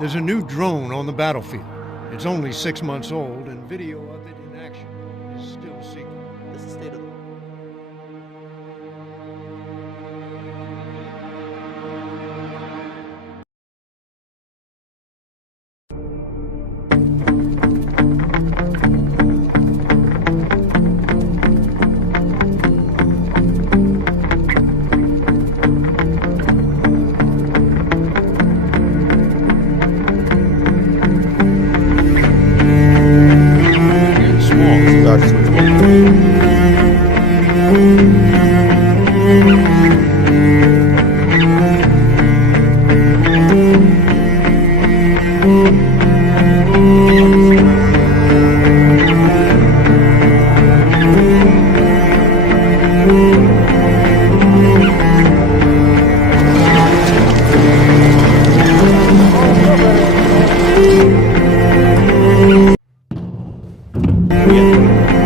There's a new drone on the battlefield. It's only 6 months old, and video of it in action is still secret. This is state of the Yeah.